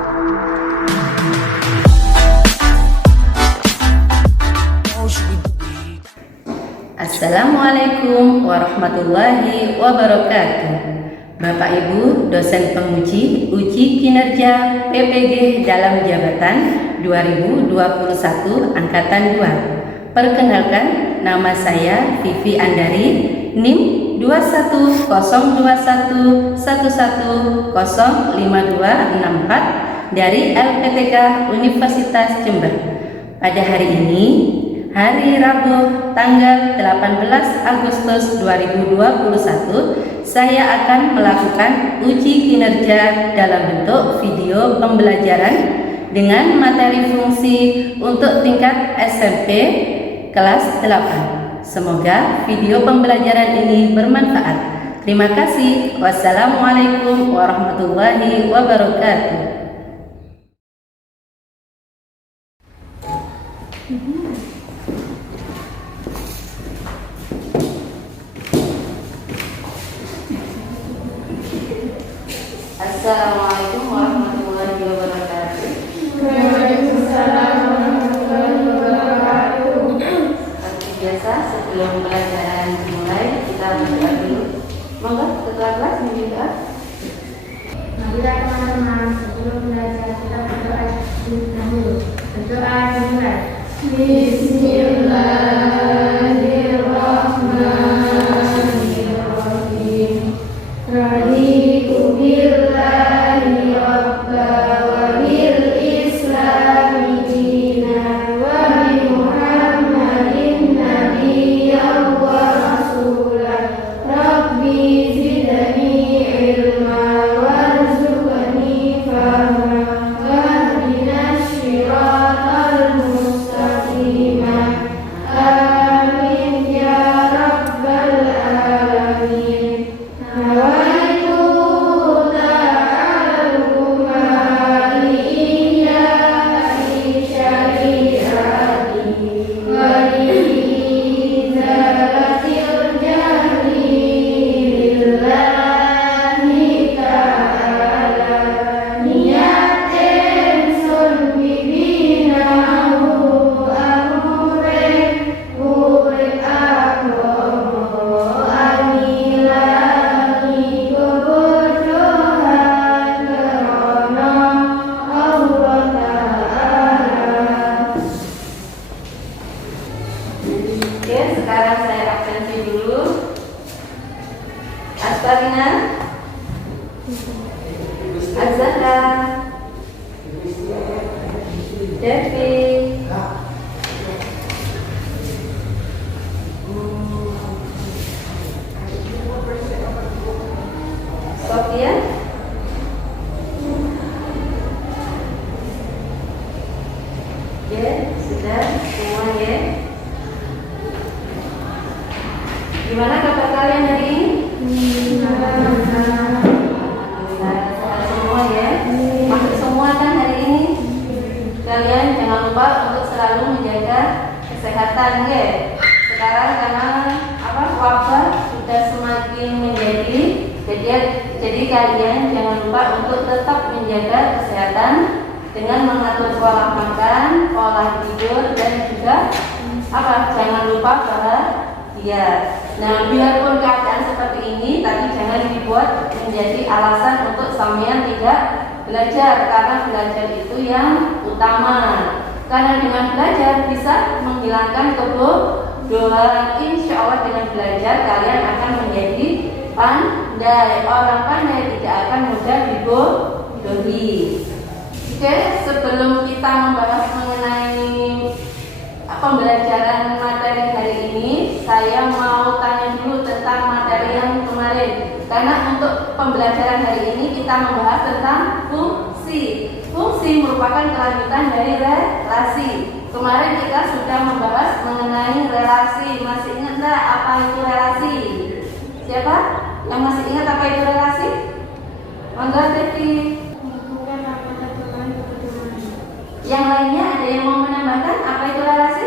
Assalamualaikum warahmatullahi wabarakatuh. Bapak Ibu dosen penguji uji kinerja PPG dalam jabatan 2021 angkatan 2. Perkenalkan, nama saya Vivi Andari, NIM 2101110524 dari LPTK Universitas Jember. Pada hari ini, hari Rabu tanggal 18 Agustus 2021, saya akan melakukan uji kinerja dalam bentuk video pembelajaran dengan materi fungsi untuk tingkat SMP kelas 8. Semoga video pembelajaran ini bermanfaat. Terima kasih. Wassalamualaikum warahmatullahi wabarakatuh. Assalamualaikum warahmatullahi wabarakatuh. Waalaikumsalam warahmatullahi wabarakatuh. Seperti biasa, sebelum pelajaran dimulai, kita berdoa dulu. Monggo ketua kelas minta. Marilah teman-teman, sebelum belajar kita berdoa dahulu. Berdoa dimulai. Bismillahirrahmanirrahim. Raditu billahi rabba wa bil islami dinan wa bi Muhammadin nabiyyan wa rasulan. Rabbi zidni ilma warzuqni fahma wahdinas siratal mustaqim. Amin ya rabbal alamin. Nawaitu ta'allukum iyyai syari'ati wa li'izalatil jahli lillahi ta'ala. Niyatin sun bibinahu amurin urip agomo amilahi kebodohan karena Allah Ta'ala. Oke, sekarang saya absensi dulu. Astarina, Azhara, Devi, Sofia, ya sudah semua ya. Gimana kabar kalian hari ini? Sehat semua ya. Masuk semua kan hari ini? Kalian jangan lupa untuk selalu menjaga kesehatan ya. Sekarang karena wabah sudah semakin menjadi, jadi kalian jangan lupa untuk tetap menjaga kesehatan dengan mengatur pola makan, pola tidur, dan juga jangan lupa bahagia. Nah, biarpun keadaan seperti ini, tapi jangan dibuat menjadi alasan untuk sampean tidak belajar, karena belajar itu yang utama. Karena dengan belajar bisa menghilangkan kebodohan. Insya Allah dengan belajar kalian akan menjadi pandai. Orang pandai tidak akan mudah dibodohi. Oke, sebelum kita membahas mengenai pembelajaran materi hari ini, saya mau tanya dulu tentang materi yang kemarin. Karena untuk pembelajaran hari ini kita membahas tentang fungsi. Fungsi merupakan kelanjutan dari relasi. Kemarin kita sudah membahas mengenai relasi. Masih ingat enggak apa itu relasi? Siapa yang masih ingat apa itu relasi? Monggo Devi. Yang lainnya ada yang mau menambahkan apa itu relasi?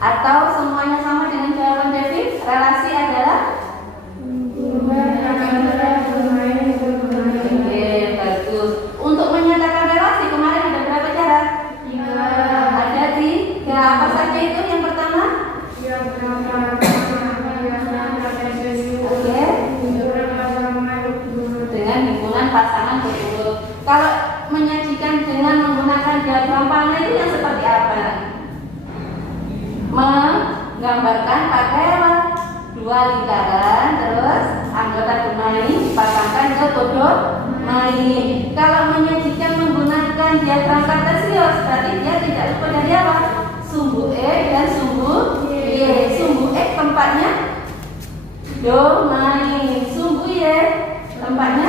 Atau semuanya sama dengan jawaban Devi? Relasi adalah hubungan antara pemain apa saja itu yang pertama? Oke. Dengan himpunan pasangan berurut. Kalau menyajikan dengan menggunakan diagram panah itu yang seperti apa? Menggambarkan pakai dua lingkaran, terus anggota bermain dipasangkan ke kodok main. Kalau menyajikan menggunakan diagram kartesius, berarti dia tidak lupa dari apa? Sumbu E dan sumbu Y. Sumbu E tempatnya domain, sumbu Y tempatnya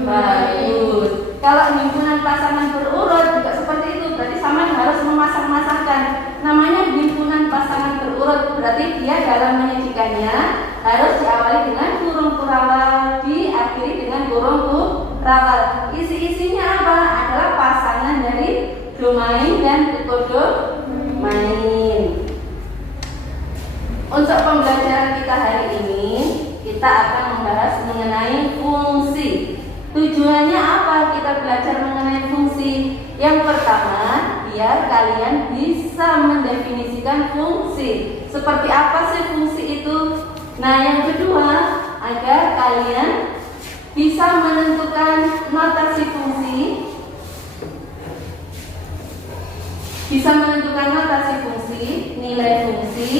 bagus. Kalau himpunan pasangan berurut juga seperti itu, berarti sama harus memasang-masangkan. Namanya himpunan pasangan berurut, berarti dia dalam menyajikannya harus diawali dengan kurung kurawal, diakhiri dengan kurung kurawal. Isi-isinya apa? Adalah pasangan dari domain dan kodok main. Untuk pembelajaran kita hari ini, kita akan membahas mengenai fungsi. Tujuannya apa kita belajar mengenai fungsi? Yang pertama, biar kalian bisa mendefinisikan fungsi. Seperti apa sih fungsi itu? Nah, yang kedua, agar kalian bisa menentukan notasi fungsi. Bisa menentukan notasi fungsi, nilai fungsi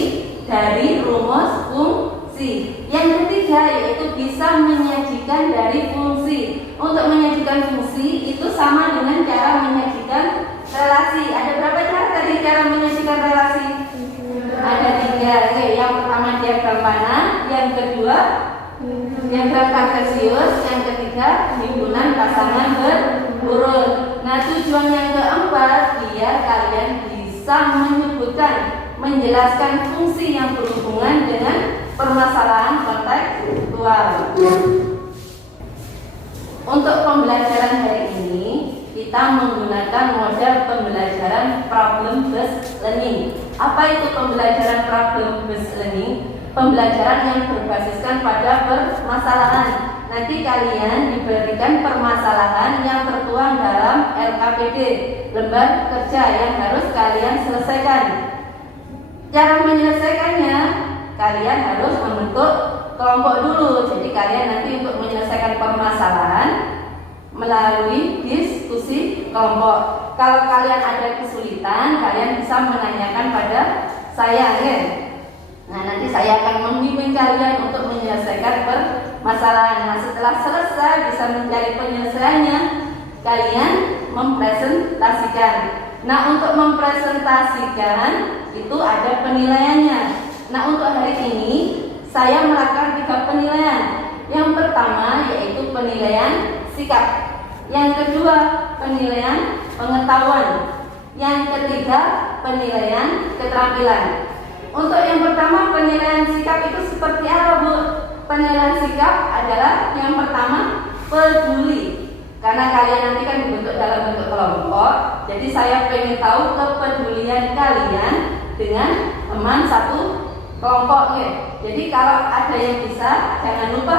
dari rumus fungsi. Yang ketiga yaitu bisa menyajikan dari fungsi. Untuk menyajikan fungsi itu sama dengan cara menyajikan relasi. Ada berapa cara tadi cara menyajikan relasi? Ada 3. Oke, yang pertama diagram panah, yang kedua diagram kartesius, yang ketiga himpunan pasangan berurut. Nah, tujuan yang keempat biar kalian bisa menyebutkan, menjelaskan fungsi yang berhubungan dengan permasalahan kontekstual. Untuk pembelajaran hari ini kita menggunakan model pembelajaran problem based learning. Apa itu pembelajaran problem based learning? Pembelajaran yang berbasiskan pada permasalahan. Nanti kalian diberikan permasalahan yang tertuang dalam LKPD, lembar kerja yang harus kalian selesaikan. Cara menyelesaikannya, kalian harus membentuk kelompok dulu. Jadi kalian nanti untuk menyelesaikan permasalahan melalui diskusi kelompok. Kalau kalian ada kesulitan, kalian bisa menanyakan pada saya, ya. Nah, nanti saya akan membimbing kalian untuk menyelesaikan permasalahan. Nah, setelah selesai bisa mencari penyelesaiannya, kalian mempresentasikan. Nah, untuk mempresentasikan itu ada penilaiannya. Nah, untuk hari ini saya melakukan 3 penilaian. Yang pertama yaitu penilaian sikap. Yang kedua penilaian pengetahuan. Yang ketiga penilaian keterampilan. Untuk yang pertama penilaian sikap itu seperti apa, Bu? Penilaian sikap adalah yang pertama peduli. Karena kalian nanti kan dibentuk dalam bentuk kelompok, jadi saya pengen tahu kepedulian kalian dengan teman satu kelompok, ya. Jadi kalau ada yang bisa, jangan lupa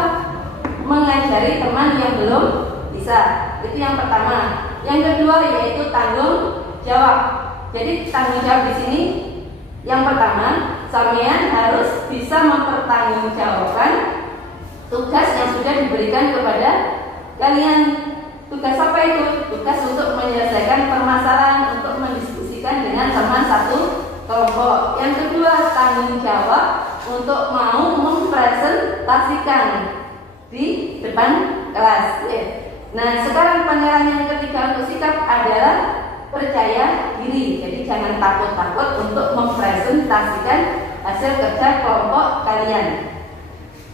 mengajari teman yang belum bisa. Itu yang pertama. Yang kedua yaitu tanggung jawab. Jadi tanggung jawab di sini yang pertama, sampean harus bisa mempertanggungjawabkan tugas yang sudah diberikan kepada kalian. Tugas apa itu? Tugas untuk menyelesaikan permasalahan, untuk mendiskusikan dengan teman satu kelompok. Yang kedua, tanggung jawab untuk mau mempresentasikan di depan kelas. Nah, sekarang penilaian yang ketiga untuk sikap adalah percaya diri. Jadi jangan takut-takut untuk mempresentasikan hasil kerja kelompok kalian.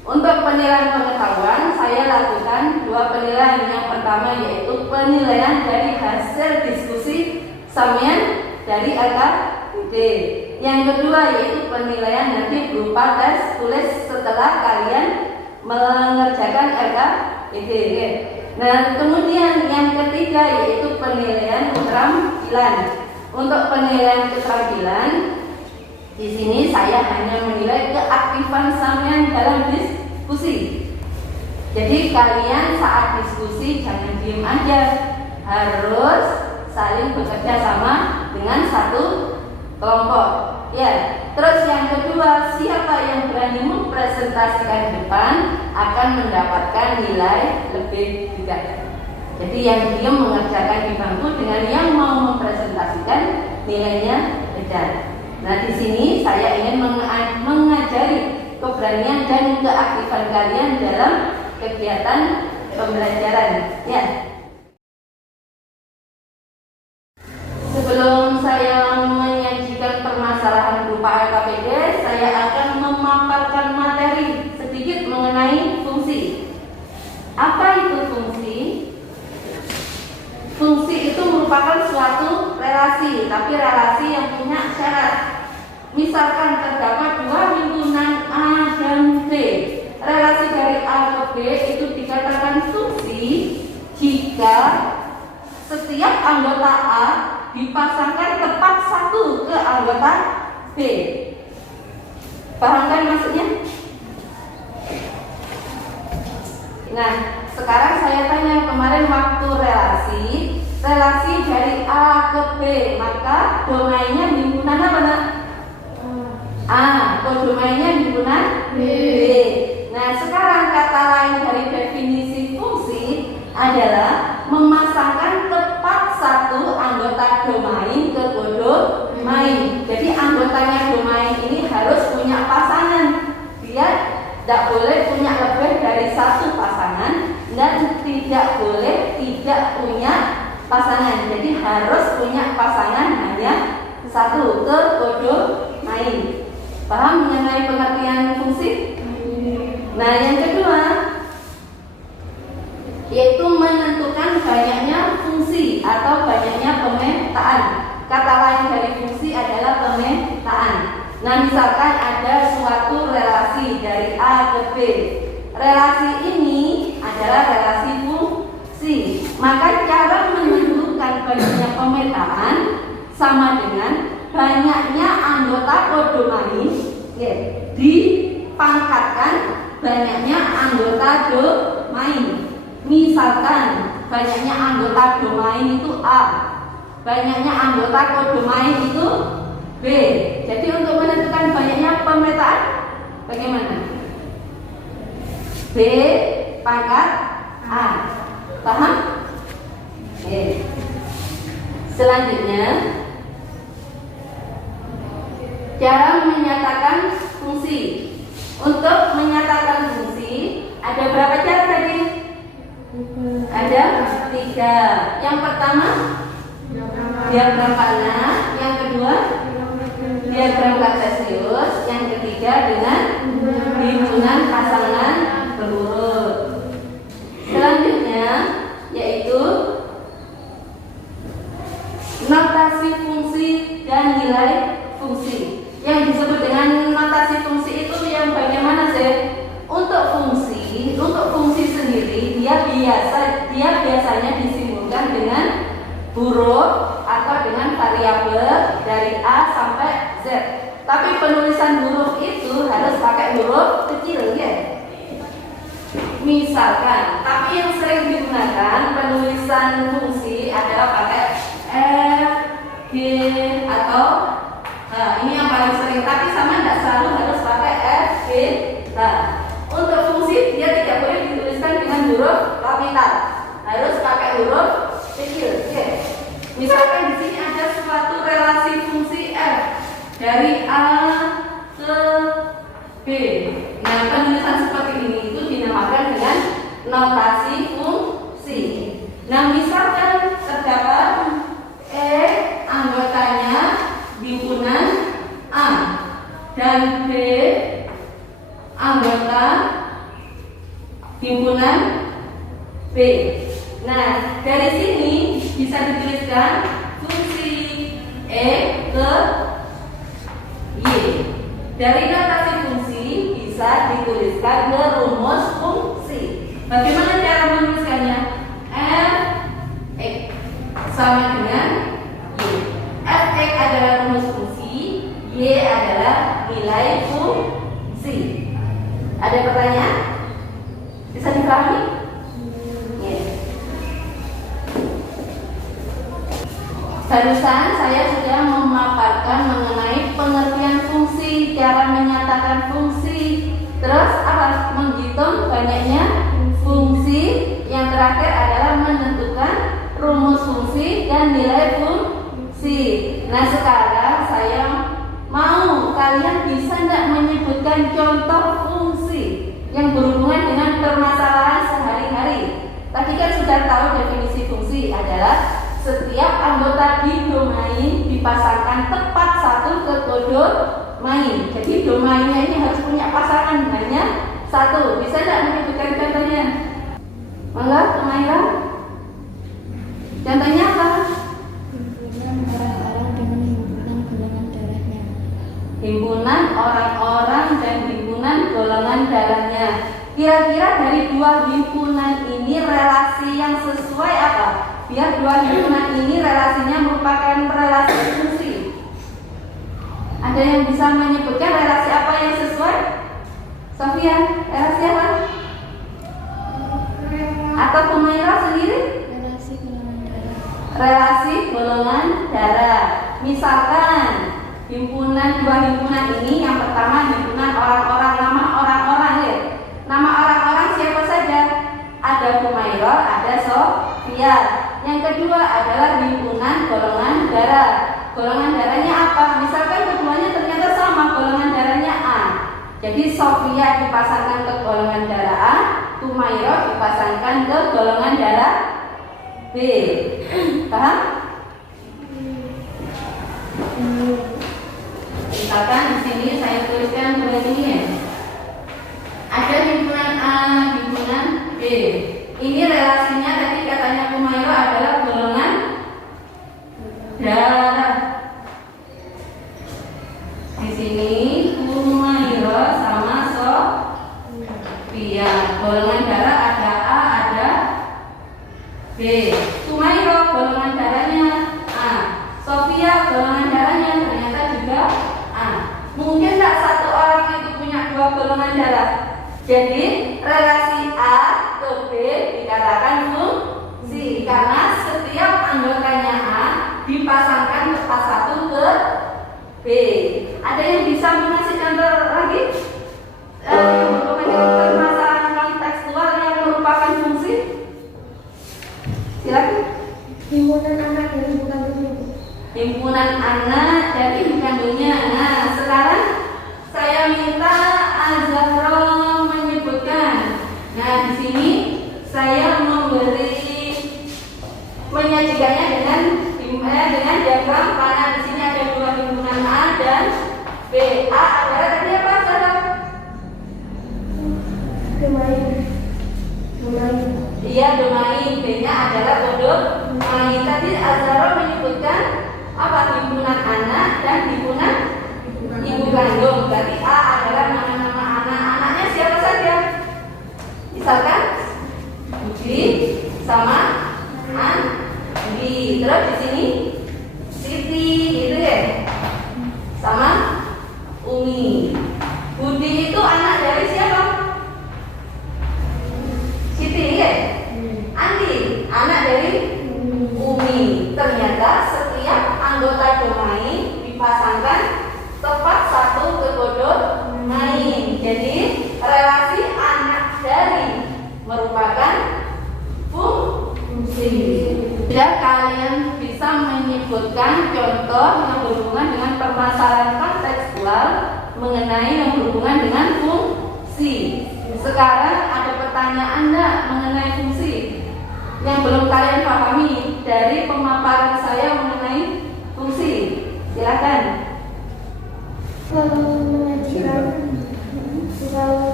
Untuk penilaian pengetahuan, saya lakukan 2 penilaian. Yang pertama yaitu penilaian dari hasil diskusi sampean dari LKPD. Yang kedua yaitu penilaian nanti berupa tes tulis setelah kalian mengerjakan LKPD. Nah, kemudian yang ketiga yaitu penilaian keterampilan. Untuk penilaian keterampilan, di sini saya hanya menilai keaktifan sampean dalam diskusi. Jadi kalian saat diskusi jangan diem aja, harus saling bekerja sama dengan satu kelompok. Ya, terus yang kedua, siapa yang berani mempresentasikan di depan akan mendapatkan nilai lebih juga. Jadi yang diam mengerjakan di bangku dengan yang mau mempresentasikan nilainya beda. Nah, di sini saya ingin mengajari keberanian dan keaktifan kalian dalam kegiatan pembelajaran. Ya. Sebelum saya menyajikan permasalahan berupa LKPD, saya akan memaparkan materi sedikit mengenai fungsi. Apa itu fungsi? Fungsi itu merupakan suatu relasi, tapi relasi yang punya syarat. Misalkan terdapat dua himpunan A dan B. Relasi dari A ke B itu dikatakan fungsi jika setiap anggota A dipasangkan tepat satu ke anggota B. Paham kan maksudnya? Nah, sekarang saya tanya, kemarin waktu relasi dari A ke B, maka domainnya himpunan apa nak? A, kodomainnya himpunan B. Nah, sekarang kata lain dari definisi fungsi adalah memasangkan tepat satu anggota domain ke kodomain. Jadi anggotanya domain ini harus punya pasangan. Dia tidak boleh punya lebih dari satu pasangan dan tidak boleh tidak punya pasangan. Jadi harus punya pasangan hanya satu ke kodomain. Paham mengenai pengertian fungsi? Nah, yang kedua yaitu menentukan banyaknya fungsi atau banyaknya pemetaan. Kata lain dari fungsi adalah pemetaan. Nah, misalkan ada suatu relasi dari A ke B. Relasi ini adalah relasi fungsi. Maka cara menentukan banyaknya pemetaan sama dengan banyaknya anggota kodomain dipangkatkan banyaknya anggota domain. Misalkan banyaknya anggota domain itu A, banyaknya anggota kodomain itu B. Jadi untuk menentukan banyaknya pemetaan bagaimana? B pangkat A. Paham? Oke. Selanjutnya, cara menyatakan fungsi. Untuk menyatakan fungsi ada berapa cara tadi? Ada 3. Yang pertama diagram panah, yang kedua diagram kartesius, yang ketiga dengan himpunan pasangan berurut. Selanjutnya yaitu notasi fungsi dan nilai fungsi. Yang disebut dengan notasi fungsi itu yang bagaimana sih? Untuk fungsi sendiri dia biasanya disimbolkan dengan huruf atau dengan variabel dari A sampai Z. Tapi penulisan huruf itu harus pakai huruf kecil ya. Misalkan, tapi yang sering digunakan penulisan fungsi adalah pakai F, G atau ini yang paling sering, tapi sama tidak selalu harus pakai F, G, H. Untuk fungsi dia tidak boleh dituliskan dengan huruf kapital, harus pakai huruf kecil. Ya. Misalkan di sini ada suatu relasi fungsi F dari A ke B. Nah, penulisan seperti ini itu dinamakan dengan notasi fungsi. Nah, misalkan terdapat E anggotanya himpunan A dan B anggota himpunan B. Nah, dari sini bisa dituliskan fungsi E ke Y. Dari notasi fungsi bisa dituliskan ke rumus fungsi. Bagaimana cara menuliskannya? F X sama dengan Y. F X adalah rumus fungsi, Y adalah nilai fungsi. Ada pertanyaan? Bisa dipahami? Ya. Barusan saya sudah memaparkan mengenai pengertian Nah sekarang saya mau kalian bisa nggak menyebutkan contoh fungsi yang berhubungan dengan permasalahan sehari-hari. Tadi kan sudah tahu definisi fungsi adalah setiap anggota di domain dipasangkan tepat satu ke kode main. Jadi domainnya ini harus punya pasangan hanya satu. Bisa nggak menyebutkan contohnya? Mangga, Maira. Contohnya apa? Himpunan orang-orang dan himpunan golongan darahnya. Kira-kira dari dua himpunan ini relasi yang sesuai apa? Biar dua himpunan ini relasinya merupakan relasi fungsi. Ada yang bisa menyebutkan relasi apa yang sesuai? Sofia, relasi apa? Atau Humaira sendiri? Relasi golongan darah. Misalkan dua himpunan ini, yang pertama himpunan orang-orang, nama orang-orang ya. Nama orang-orang siapa saja? Ada Humaira, ada Sofia. Yang kedua adalah himpunan golongan darah. Golongan darahnya apa? Misalkan keduanya ternyata sama, golongan darahnya A. Jadi Sofia dipasangkan ke golongan darah A, Humaira dipasangkan ke golongan darah B. Paham? Misalkan di sini saya tuliskan begini ya. Ada himpunan A, himpunan B. Ini relasinya tadi katanya Humaira adalah golongan darah. Di sini Humaira sama Sofia. Golongan darah ada A, ada B. Humaira golongan darahnya A. Sofia golongan darahnya ternyata juga A. Mungkin tak satu orang itu punya dua golongan darah. Jadi relasi A ke B dikatakan fungsi karena setiap anggotanya A dipasangkan tepat satu ke B. Ada yang bisa mengasih contoh lagi? Permasalahan kontekstual yang merupakan fungsi? Silakan. Himpunan anak dan ibu kandungnya. Himpunan anak dan ibu kandungnya. Nah, sekarang saya minta Azahra menyebutkan. Nah, di sini saya menyajikannya dengan diagram mana di sini ada dua himpunan A dan B. A adalah tadi apa, Azahra? Domain. Iya, domain. B-nya adalah kode domain. Tadi Azahra menyebutkan apa? Himpunan anak dan himpunan ibu kandung. Berarti A adalah nama-nama anak-anaknya siapa saja? Misalkan Budi sama Andi. Terus di sini Siti, gitu ya? Sama Umi. Budi itu anak dari siapa? Siti ya? Andi, anak dari Umi. Ternyata setiap anggota domain dipasangkan tepat satu ke kode domain. Jadi relasi anak dari merupakan fungsi. Sudah kalian bisa menyebutkan contoh yang berhubungan dengan permasalahan kontekstual mengenai yang berhubungan dengan fungsi. Sekarang ada pertanyaan enggak mengenai fungsi yang belum kalian pahami dari pemaparan saya mengenai fungsi? Silakan. Kalau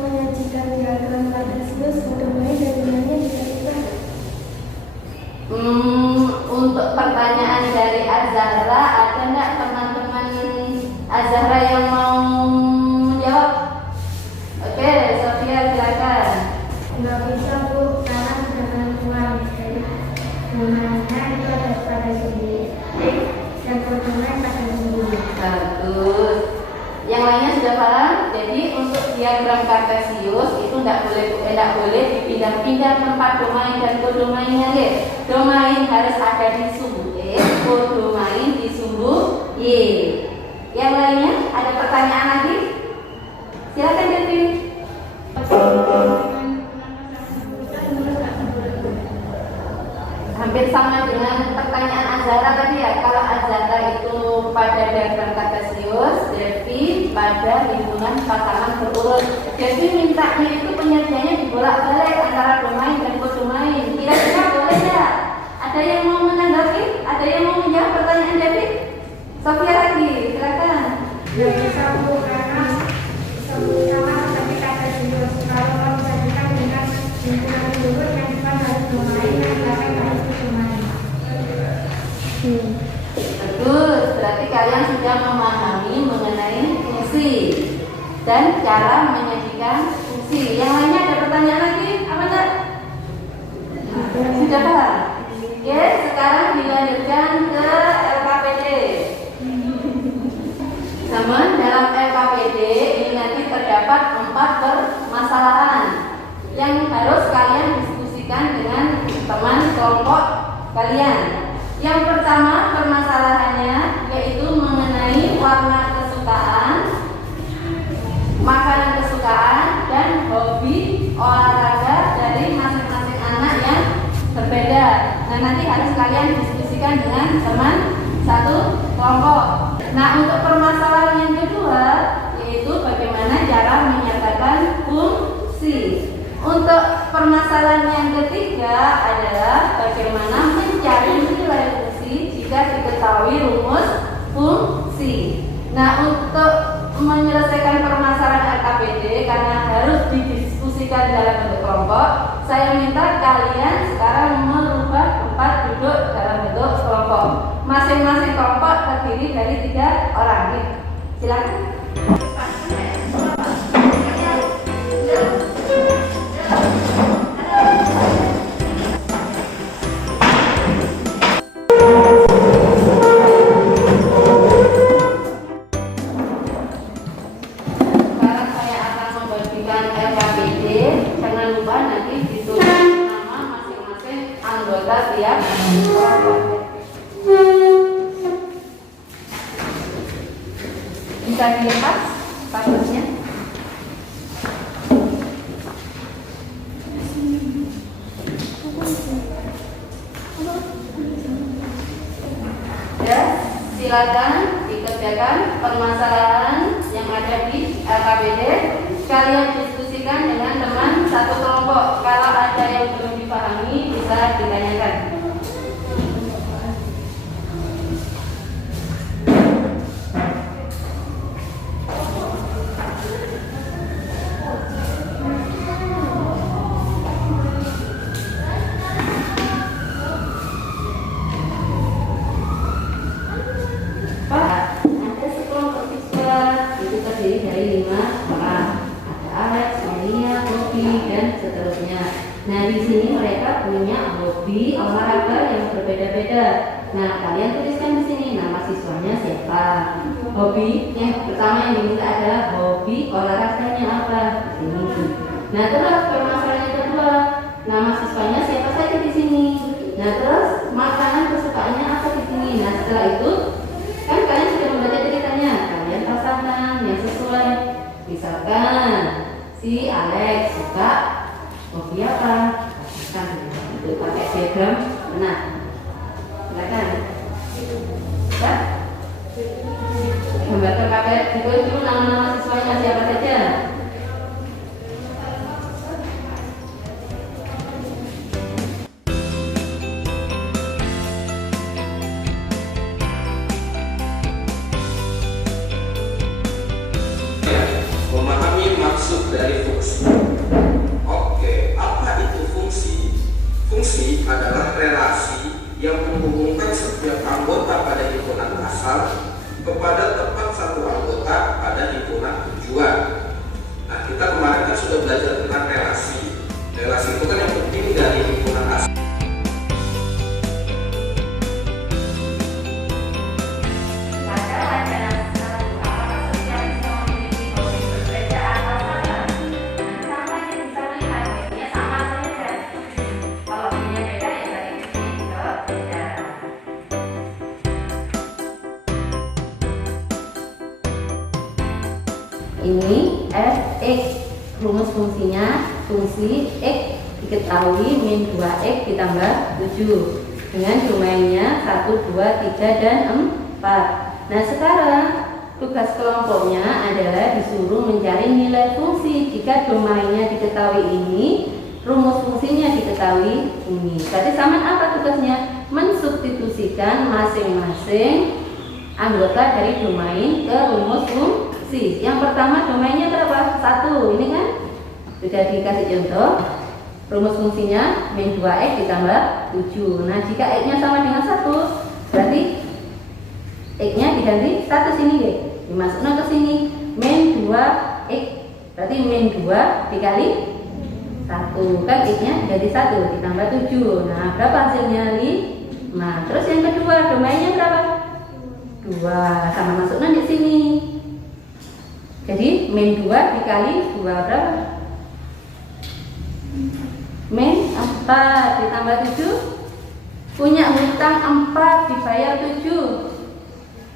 menyajikan diagram kartesius domain dan nilainya bisa. Untuk pertanyaan dari Azahra, ada nggak teman-teman Azahra yang mau menjawab? Oke, Sofia silakan. Nggak bisa Bu, karena dengan uang gunanya itu ada pada sendiri dan pertemuan pada sendiri. Bagus. Yang lainnya sudah paham? Jadi untuk diagram kartesius itu tidak boleh dipindah-pindah tempat domain dan kodomainnya ya. Domain harus ada di sumbu E, kodomain di sumbu Y. Yang lainnya ada pertanyaan lagi? Silakan Kevin. Hampir sama dengan pertanyaan Azahra tadi ya. Kalau Azahra itu pada himpunan pasangan berurut. Jadi mintanya itu penyajiannya dibolak-balik antara domain dan kodomain. Kira-kira boleh nggak? Ada yang mau menanggapi? Ada yang mau menjawab pertanyaan David? Sofia lagi, silakan. Ya bisa Bu, karena sama seperti kata Julius, kalau kamu sajikan dengan himpunan berurut yang depan harus domain, yang belakang harus kodomain. Betul, berarti kalian sudah memahami mengenai fungsi dan cara menyajikan fungsi. Yang lainnya ada pertanyaan lagi? Apa enggak? Sudah paham? Oke, sekarang dilanjutkan ke LKPD. Namun dalam LKPD ini nanti terdapat 4 permasalahan yang harus kalian diskusikan dengan teman kelompok kalian. Yang pertama permasalahannya yaitu mengenai warna kesukaan, makanan kesukaan, dan hobi olahraga dari masing-masing anak yang berbeda. Nah, nanti harus kalian diskusikan dengan teman satu kelompok. Nah, untuk permasalahan yang kedua yaitu bagaimana cara menyatakan fungsi. Untuk permasalahan yang ketiga adalah bagaimana mencari nilai fungsi jika diketahui rumus fungsi. Nah, untuk menyelesaikan permasalahan LKPD karena harus didiskusikan dalam bentuk kelompok, saya minta kalian sekarang merubah tempat duduk dalam bentuk kelompok. Masing-masing kelompok terdiri dari 3 orang. Silakan. Bisa dilepas papernya. Ya, silakan dikerjakan permasalahan yang ada di LKPD. Kalian diskusikan dengan teman satu kelompok. Kalau ada yang belum dipahami bisa ditanyakan. Nah, di sini mereka punya hobi olahraga yang berbeda-beda. Nah, kalian tuliskan di sini nama siswanya siapa. Hobi yang pertama yang diminta adalah hobi olahraganya apa di sini. Nah, terus permasalahan yang kedua, nama siswanya siapa saja di sini. Nah, terus makanan kesukaannya apa di sini. Nah, setelah itu kan kalian sudah membaca ceritanya. Kalian pasangkan yang sesuai. Misalkan si Alex suka hobi apa? Kan itu pakai diagram. Nah, silakan. Ya. Gambarkan pakai itu nama-nama siswanya siapa saja. Memahami maksud dari fungsi. Oke, apa itu fungsi? Fungsi adalah relasi yang menghubungkan setiap anggota pada himpunan asal kepada tempat satu anggota pada himpunan tujuan. Nah, kita kemarin kan sudah belajar tentang relasi. Relasi itu kan yang penting dari himpunan asal. Ini fx, rumus fungsinya fungsi x diketahui min 2x ditambah 7 dengan domainnya 1, 2, 3, dan 4. Nah, sekarang tugas kelompoknya adalah disuruh mencari nilai fungsi. Jika domainnya diketahui ini, rumus fungsinya diketahui ini. Berarti Saman apa tugasnya? Mensubstitusikan masing-masing anggota dari domain ke rumus fungsi. Yang pertama domainnya berapa? 1. Ini kan sudah dikasih contoh. Rumus fungsinya min 2x ditambah 7. Nah, jika x-nya sama dengan 1, berarti x-nya diganti 1 sini deh. Dimasukkan ke sini min 2x. Berarti min 2 dikali 1. Kan x-nya jadi 1 ditambah 7. Nah, berapa hasilnya? 5. Terus yang kedua, domainnya berapa? 2. Sama masukkan di sini. Jadi min 2 dikali 2 berapa? Min 4 ditambah 7. Punya hutang 4 dibayar 7.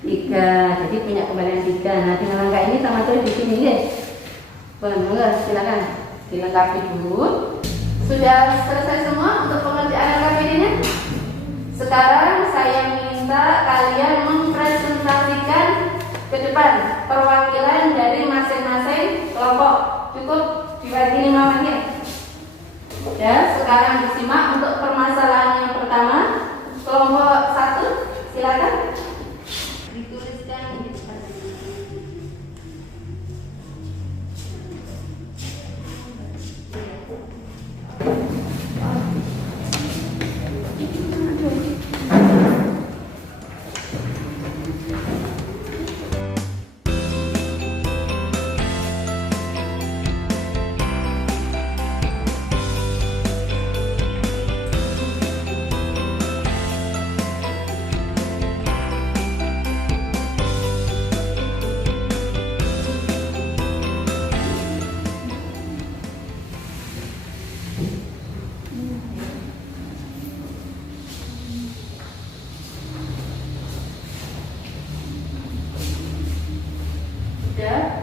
3. Jadi punya kembalian 3. Nah, dengan angka ini sama tulis di sini ya. Benar, silakan dilengkapi dulu. Sudah selesai semua untuk pengerjaan LKPD-nya? Sekarang saya minta kalian mempresentasikan ke depan perwakilan dari masing-masing kelompok. Cukup dibagi 5 menit. Ya, sekarang disimak untuk permasalahan yang pertama. Kelompok 1, silakan. Dituliskan di depan.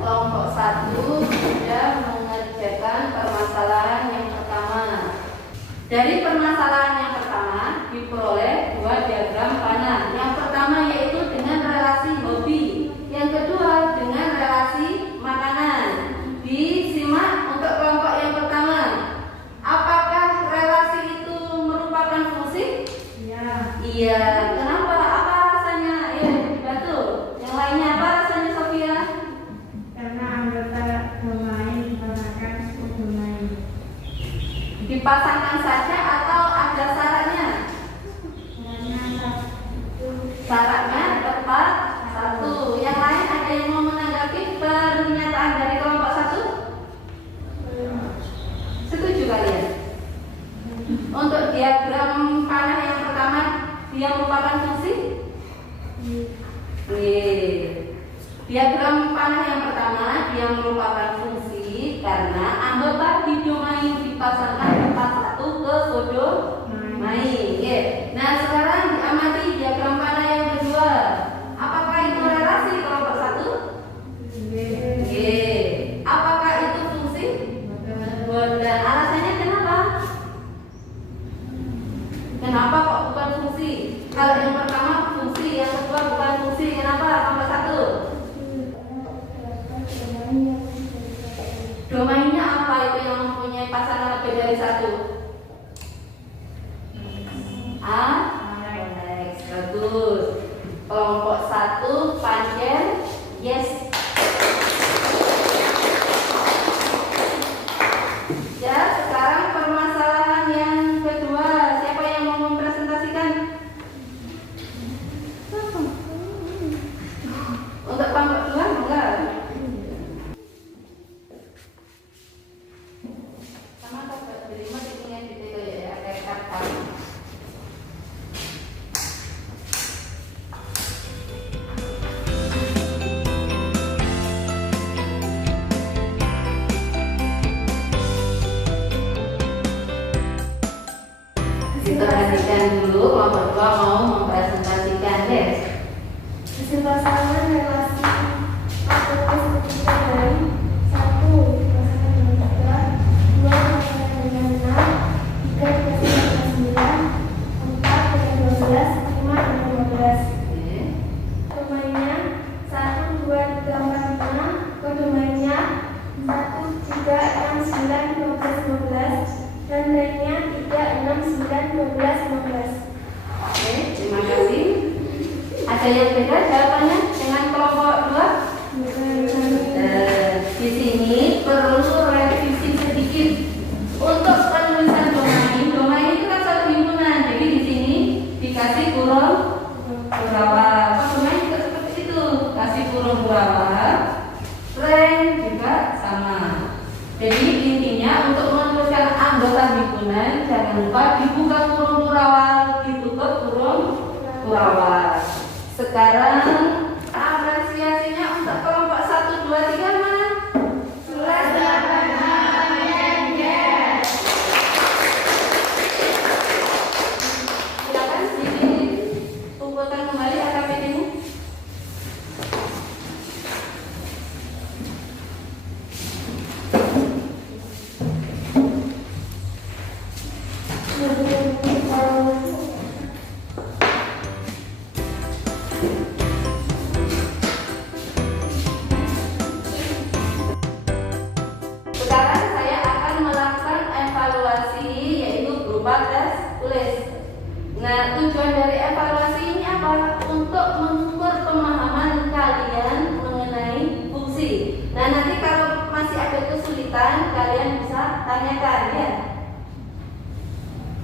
Kelompok 1 sudah mengerjakan permasalahan yang pertama. Dari permasalahan yang pertama diperoleh 2 diagram panah. Yang pertama yaitu dengan relasi hobi, yang kedua dengan relasi makanan. Disimak untuk kelompok yang pertama. Apakah relasi itu merupakan fungsi? Iya. Iya. Kenapa? Apa alasannya? Ya, dibantu. Yang lainnya apa alasannya, Sofia? Karena anggota domain dipasangkan ke domain. Dipasangkan saja atau ada syaratnya? Syaratnya tepat 1. Yang lain ada yang mau menanggapi pernyataan dari kelompok 1? Setuju kalian? Untuk diagram panah yang pertama, dia merupakan fungsi? Diagram panah yang pertama dia merupakan fungsi karena anggota di domain dipasangkan tempat 1 ke domain. Nah, sekarang diamati diagram panah yang kedua. Apakah itu relasi kelompok 1? Apakah itu fungsi? Dan alasannya kenapa? Kenapa kok bukan fungsi? Kalau yang pertama fungsi, yang kedua bukan fungsi. Kenapa kelompok 1? Domainnya apa itu yang mempunyai pasangan lebih dari 1? Konex. Bagus. Kelompok 1 pancen yes. Ya, sekarang permasalahan yang kedua. Siapa yang mau mempresentasikan? Untuk kelompok 2 enggak? Sama kok beli mah dipunya gitu ya, kayak kartu. Kita perhatikan dulu kelompok 2 mau mempresentasikan deh. Hasil pasangan relasi ATP sekitar dari 1 dipasangkan dengan 3, 2 dipasangkan dengan 6, 3 dipasangkan dengan 9, 4 dengan 12, 5 dengan 12. Domainnya 1, 2, lainnya 3, 6, 9, 12, 15. Oke, terima kasih. Ada yang beda jawabannya dengan kelompok 2? Di sini perlu revisi sedikit untuk penulisan domain. Domain itu kan satu himpunan, jadi di sini dikasih kurung Kurawa. Domain juga seperti itu, kasih kurung Kurawa. Rank juga sama. Jadi intinya untuk menuliskan anggota himpunan jangan lupa dibuka kurung Kurawa, ditutup kurung Kurawa. Sekarang apresiasinya untuk kelompok 1, 2, 3 mana? Silakan dikumpulkan kembali AKPD-nya. Sekarang saya akan melakukan evaluasi yaitu berupa tes tulis. Nah, tujuan dari evaluasi ini apa? Untuk mengukur pemahaman kalian mengenai fungsi. Nah, nanti kalau masih ada kesulitan kalian bisa tanyakan ya.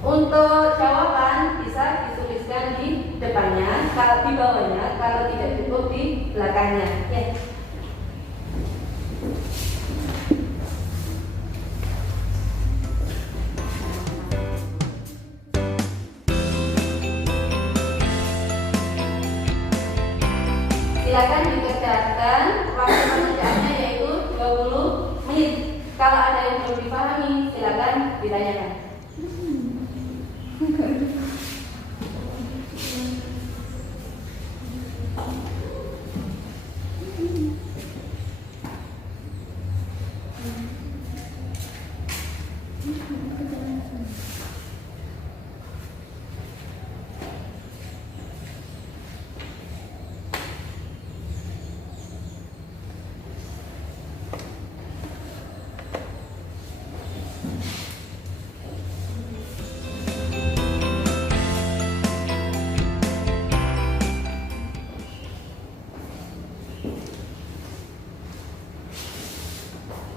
Untuk jawaban bisa dituliskan di depannya, kalau di bawahnya, kalau tidak cukup di belakangnya. Ya. Silakan dikerjakan, waktu pengerjaannya yaitu 20 menit. Kalau ada yang belum dipahami, silakan ditanyakan.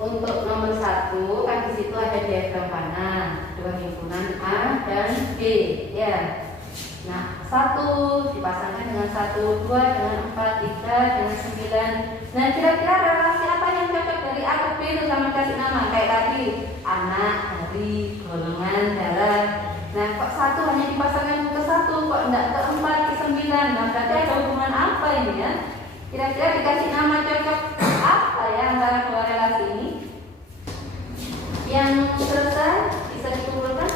Untuk nomor 1 kan di situ ada diagram panah, dua himpunan A dan B, ya. Nah, 1 dipasangkan dengan 1, 2 dengan 4, 3 dengan 9. Nah, kira-kira relasi apa yang cocok dari A ke B itu sama kasih nama kayak tadi, anak, hari, golongan, darah. Nah, kok 1 hanya dipasangkan ke 1, kok enggak ke 4, ke 9? Nah, berarti ada hubungan apa ini ya? Kira-kira dikasih nama cocok apa ya antara dua relasi ini? Yang selesai bisa dikumpulkan.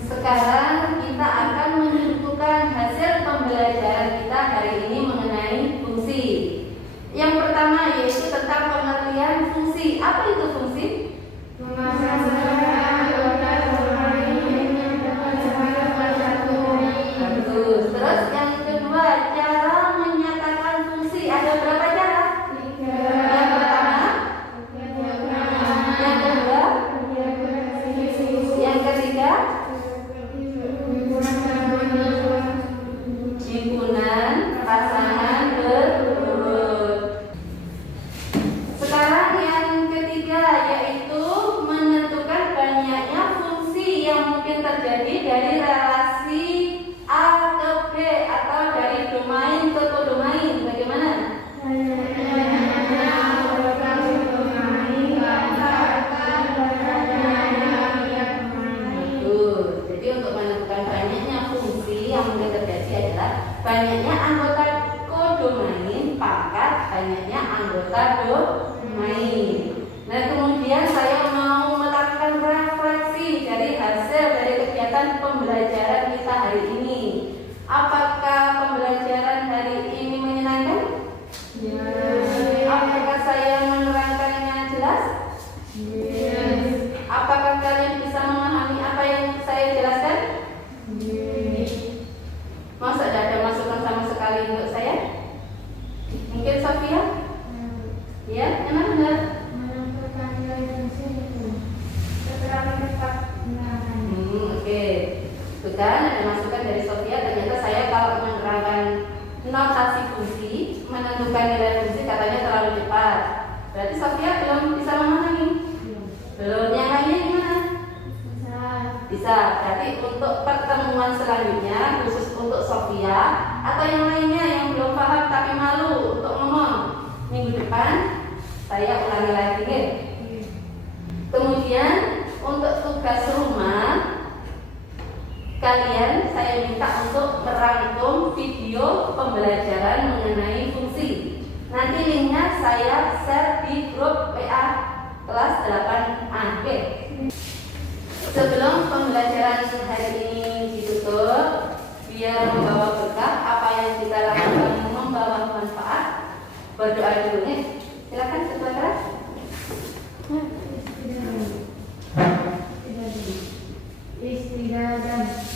Sekarang kita akan menentukan hasil pembelajaran kita hari ini mengenai fungsi. Yang pertama yaitu tentang pengertian fungsi. Apa itu fungsi? Terus yang kedua, cara menyatakan fungsi. Ada berapa cara? 3. Yang pertama, yang kedua, yang ketiga, himpunan pasangan berurut. Sekarang yang ketiga yaitu menentukan banyaknya fungsi yang mungkin terjadi dari relasi A ke B atau dari domain ke kodomain. Bagaimana? Betul. Jadi untuk menentukan banyaknya fungsi yang mungkin terjadi adalah banyaknya anggota kodomain pangkat banyaknya anggota domain. Nah, kemudian saya mau melakukan refleksi dari hasil dari kegiatan pembelajaran kita hari ini. Apakah pembelajaran hari ini menyenangkan? Yes. Apakah saya menerangkannya jelas? Yes. Apakah kalian bisa memahami apa yang saya jelaskan? Yes. Masa tidak ada masukan sama sekali untuk saya? masukan, ada masukan dari Sofia. Ternyata saya kalau menerangkan notasi fungsi, menentukan nilai fungsi katanya terlalu cepat. Berarti Sofia belum bisa memahami. Belum. Yang lainnya gimana? Bisa. Berarti untuk pertemuan selanjutnya khusus untuk Sofia atau yang lainnya yang belum paham tapi malu untuk ngomong, minggu depan saya ulangi lagi nih. Kemudian untuk tugas rumah kalian saya minta untuk merangkum video pembelajaran mengenai fungsi. Nanti linknya saya share di grup WA kelas 8A. Oke. Sebelum pembelajaran hari ini ditutup, biar membawa berkah, apa yang kita lakukan membawa manfaat, berdoa dulu nih. Silakan Ketua kelas. Istirahat.